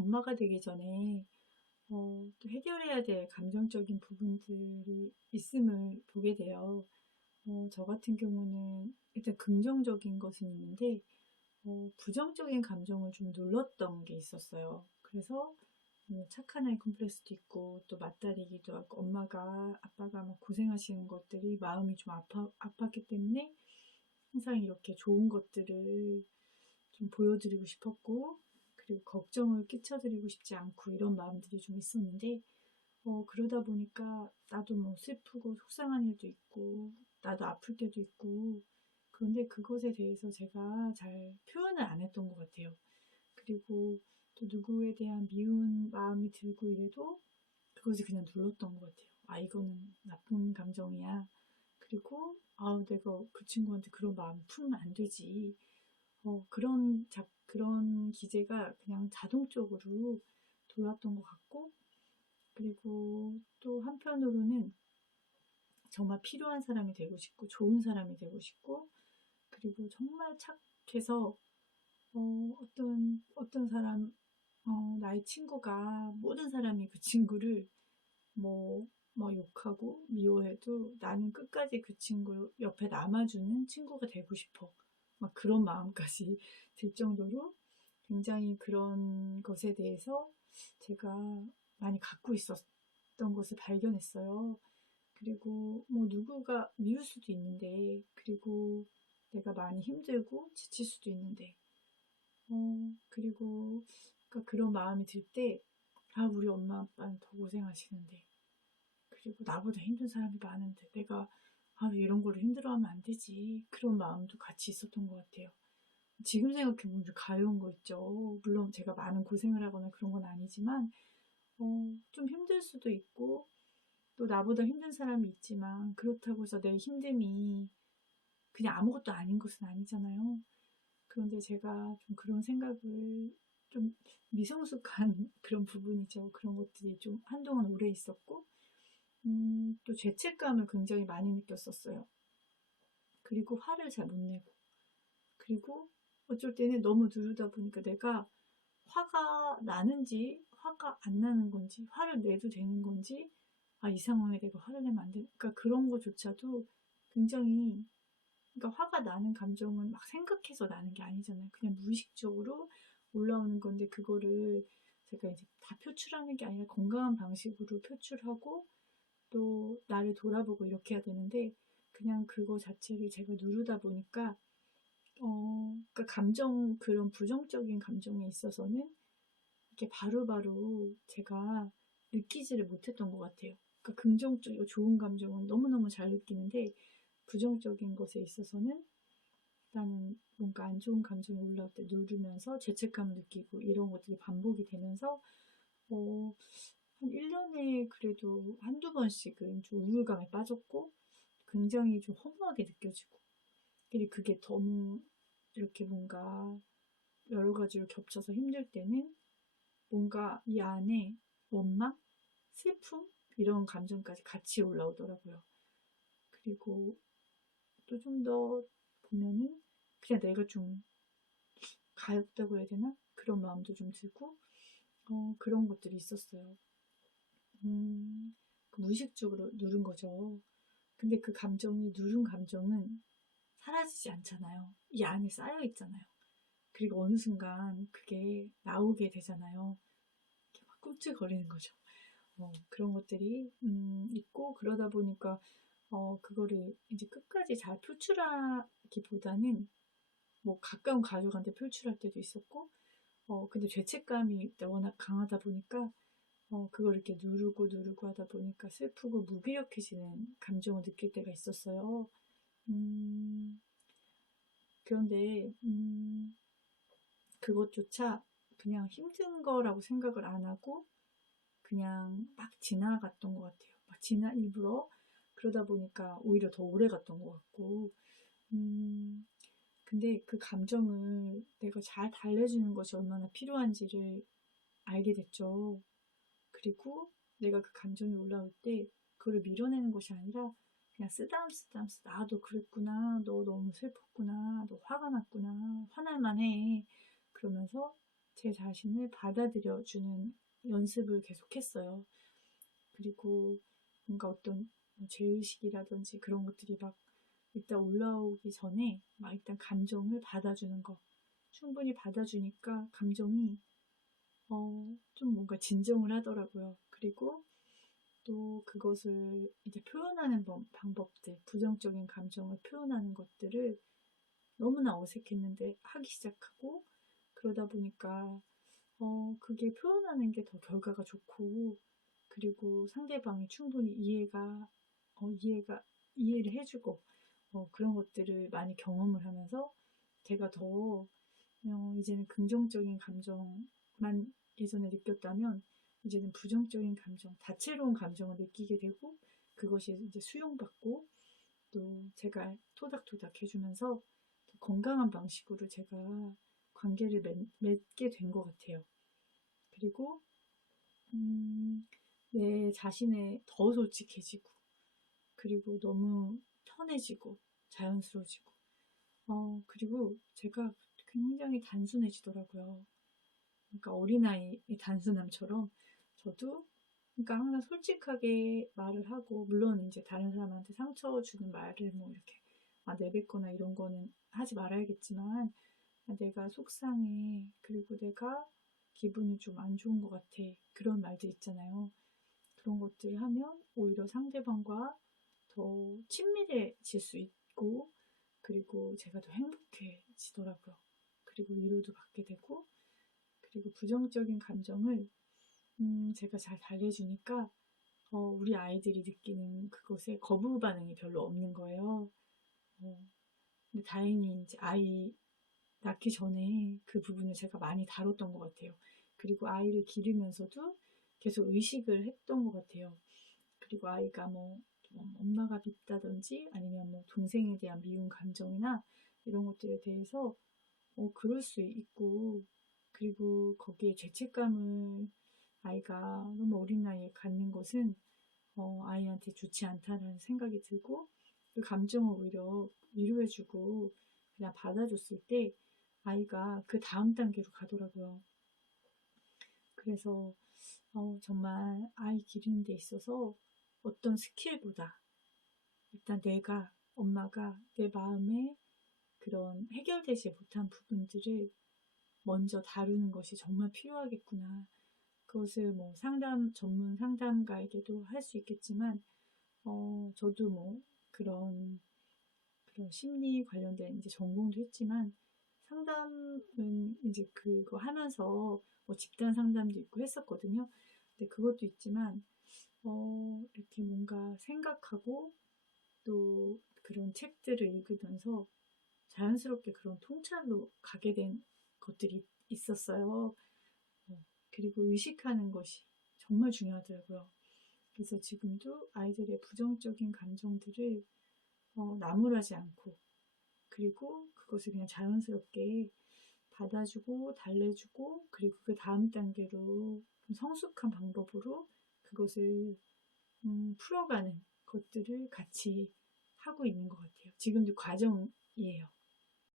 엄마가 되기 전에 어, 또 해결해야 될 감정적인 부분들이 있음을 보게 돼요. 어, 저 같은 경우는 일단 긍정적인 것은 있는데 어, 부정적인 감정을 좀 눌렀던 게 있었어요. 그래서 뭐 착한 아이 콤플렉스도 있고 또 맞다리기도 하고 엄마가 아빠가 막 고생하시는 것들이 마음이 좀 아파, 아팠기 때문에 항상 이렇게 좋은 것들을 좀 보여드리고 싶었고 그리고 걱정을 끼쳐드리고 싶지 않고 이런 마음들이 좀 있었는데 어, 그러다 보니까 나도 뭐 슬프고 속상한 일도 있고 나도 아플 때도 있고 그런데 그것에 대해서 제가 잘 표현을 안 했던 것 같아요. 그리고 또 누구에 대한 미운 마음이 들고 이래도 그것을 그냥 눌렀던 것 같아요. 아 이거는 나쁜 감정이야. 그리고 아 내가 그 친구한테 그런 마음 풀면 안 되지. 어, 그런 자, 그런 기제가 그냥 자동적으로 돌았던 것 같고 그리고 또 한편으로는 정말 필요한 사람이 되고 싶고 좋은 사람이 되고 싶고 그리고 정말 착해서 어, 어떤 어떤 사람 어, 나의 친구가 모든 사람이 그 친구를 뭐, 뭐 욕하고 미워해도 나는 끝까지 그 친구 옆에 남아주는 친구가 되고 싶어. 막 그런 마음까지 들 정도로 굉장히 그런 것에 대해서 제가 많이 갖고 있었던 것을 발견했어요. 그리고 뭐 누구가 미울 수도 있는데, 그리고 내가 많이 힘들고 지칠 수도 있는데, 어, 그리고 그러니까 그런 마음이 들 때, 아, 우리 엄마 아빠는 더 고생하시는데, 그리고 나보다 힘든 사람이 많은데, 내가 아, 왜 이런 거를 힘들어하면 안 되지. 그런 마음도 같이 있었던 것 같아요. 지금 생각해보면 좀 가벼운 거 있죠. 물론 제가 많은 고생을 하거나 그런 건 아니지만, 어, 좀 힘들 수도 있고, 또 나보다 힘든 사람이 있지만, 그렇다고 해서 내 힘듦이 그냥 아무것도 아닌 것은 아니잖아요. 그런데 제가 좀 그런 생각을 좀 미성숙한 그런 부분이죠. 그런 것들이 좀 한동안 오래 있었고, 음, 또 죄책감을 굉장히 많이 느꼈었어요. 그리고 화를 잘 못 내고. 그리고 어쩔 때는 너무 누르다 보니까 내가 화가 나는지, 화가 안 나는 건지, 화를 내도 되는 건지, 아, 이 상황에 내가 화를 내면 안 돼. 그러니까 그런 거조차도 굉장히, 그러니까 화가 나는 감정은 막 생각해서 나는 게 아니잖아요. 그냥 무의식적으로 올라오는 건데, 그거를 제가 이제 다 표출하는 게 아니라 건강한 방식으로 표출하고, 또 나를 돌아보고 이렇게 해야 되는데 그냥 그거 자체를 제가 누르다 보니까 어, 그러니까 감정 그런 부정적인 감정에 있어서는 이렇게 바로바로 제가 느끼지를 못했던 것 같아요. 그러니까 긍정적, 좋은 감정은 너무너무 잘 느끼는데 부정적인 것에 있어서는 나는 뭔가 안 좋은 감정이 올라올 때 누르면서 죄책감을 느끼고 이런 것들이 반복이 되면서 어, 한 1년에 그래도 한두 번씩은 좀 우울감에 빠졌고 굉장히 좀 허무하게 느껴지고 그리고 그게 너무 이렇게 뭔가 여러 가지로 겹쳐서 힘들 때는 뭔가 이 안에 원망, 슬픔 이런 감정까지 같이 올라오더라고요. 그리고 또 좀 더 보면은 그냥 내가 좀 가엽다고 해야 되나? 그런 마음도 좀 들고 어, 그런 것들이 있었어요. 음, 그 무의식적으로 누른 거죠. 근데 그 감정이, 누른 감정은 사라지지 않잖아요. 이 안에 쌓여 있잖아요. 그리고 어느 순간 그게 나오게 되잖아요. 이렇게 막 꿈틀거리는 거죠. 어, 그런 것들이, 음, 있고, 그러다 보니까, 어, 그거를 이제 끝까지 잘 표출하기보다는, 뭐, 가까운 가족한테 표출할 때도 있었고, 어, 근데 죄책감이 워낙 강하다 보니까, 어, 그걸 이렇게 누르고 누르고 하다 보니까 슬프고 무기력해지는 감정을 느낄 때가 있었어요. 음, 그런데, 음, 그것조차 그냥 힘든 거라고 생각을 안 하고, 그냥 막 지나갔던 것 같아요. 막 지나, 일부러. 그러다 보니까 오히려 더 오래 갔던 것 같고, 음, 근데 그 감정을 내가 잘 달래주는 것이 얼마나 필요한지를 알게 됐죠. 그리고 내가 그 감정이 올라올 때 그걸 밀어내는 것이 아니라 그냥 쓰담쓰담쓰 나도 그랬구나 너 너무 슬펐구나 너 화가 났구나 화날만 해 그러면서 제 자신을 받아들여 주는 연습을 계속했어요. 그리고 뭔가 어떤 뭐 죄의식이라든지 그런 것들이 막 일단 올라오기 전에 막 일단 감정을 받아주는 거. 충분히 받아주니까 감정이 어, 좀 뭔가 진정을 하더라고요. 그리고 또 그것을 이제 표현하는 법- 방법들, 부정적인 감정을 표현하는 것들을 너무나 어색했는데 하기 시작하고 그러다 보니까 어, 그게 표현하는 게 더 결과가 좋고 그리고 상대방이 충분히 이해가 어, 이해가 이해를 해주고 어, 그런 것들을 많이 경험을 하면서 제가 더 어, 이제는 긍정적인 감정 만 예전에 느꼈다면 이제는 부정적인 감정, 다채로운 감정을 느끼게 되고 그것이 이제 수용받고 또 제가 토닥토닥 해주면서 더 건강한 방식으로 제가 관계를 맺, 맺게 된 것 같아요. 그리고 음, 내 자신에 더 솔직해지고 그리고 너무 편해지고 자연스러워지고 어, 그리고 제가 굉장히 단순해지더라고요. 그러니까 어린아이의 단순함처럼 저도 그러니까 항상 솔직하게 말을 하고 물론 이제 다른 사람한테 상처 주는 말을 뭐 이렇게 아, 내뱉거나 이런 거는 하지 말아야겠지만 아, 내가 속상해 그리고 내가 기분이 좀 안 좋은 것 같아 그런 말들 있잖아요. 그런 것들을 하면 오히려 상대방과 더 친밀해질 수 있고 그리고 제가 더 행복해지더라고요. 그리고 위로도 받게 되고 그리고 부정적인 감정을 음, 제가 잘 달래주니까 어, 우리 아이들이 느끼는 그것에 거부 반응이 별로 없는 거예요. 어, 근데 다행히 이제 아이 낳기 전에 그 부분을 제가 많이 다뤘던 것 같아요. 그리고 아이를 기르면서도 계속 의식을 했던 것 같아요. 그리고 아이가 뭐 엄마가 밉다든지 아니면 뭐 동생에 대한 미운 감정이나 이런 것들에 대해서 어, 그럴 수 있고 그리고 거기에 죄책감을 아이가 너무 어린 나이에 갖는 것은 어, 아이한테 좋지 않다는 생각이 들고 그 감정을 오히려 위로해주고 그냥 받아줬을 때 아이가 그 다음 단계로 가더라고요. 그래서 어, 정말 아이 기르는 데 있어서 어떤 스킬보다 일단 내가 엄마가 내 마음에 그런 해결되지 못한 부분들을 먼저 다루는 것이 정말 필요하겠구나. 그것을 뭐 상담 전문 상담가에게도 할 수 있겠지만 어 저도 뭐 그런 그런 심리 관련된 이제 전공도 했지만 상담은 이제 그거 하면서 뭐 집단 상담도 있고 했었거든요. 근데 그것도 있지만 어 이렇게 뭔가 생각하고 또 그런 책들을 읽으면서 자연스럽게 그런 통찰로 가게 된 것들이 있었어요. 어, 그리고 의식하는 것이 정말 중요하더라고요. 그래서 지금도 아이들의 부정적인 감정들을 어, 나무라지 않고 그리고 그것을 그냥 자연스럽게 받아주고 달래주고 그리고 그 다음 단계로 성숙한 방법으로 그것을 음, 풀어가는 것들을 같이 하고 있는 것 같아요. 지금도 과정이에요.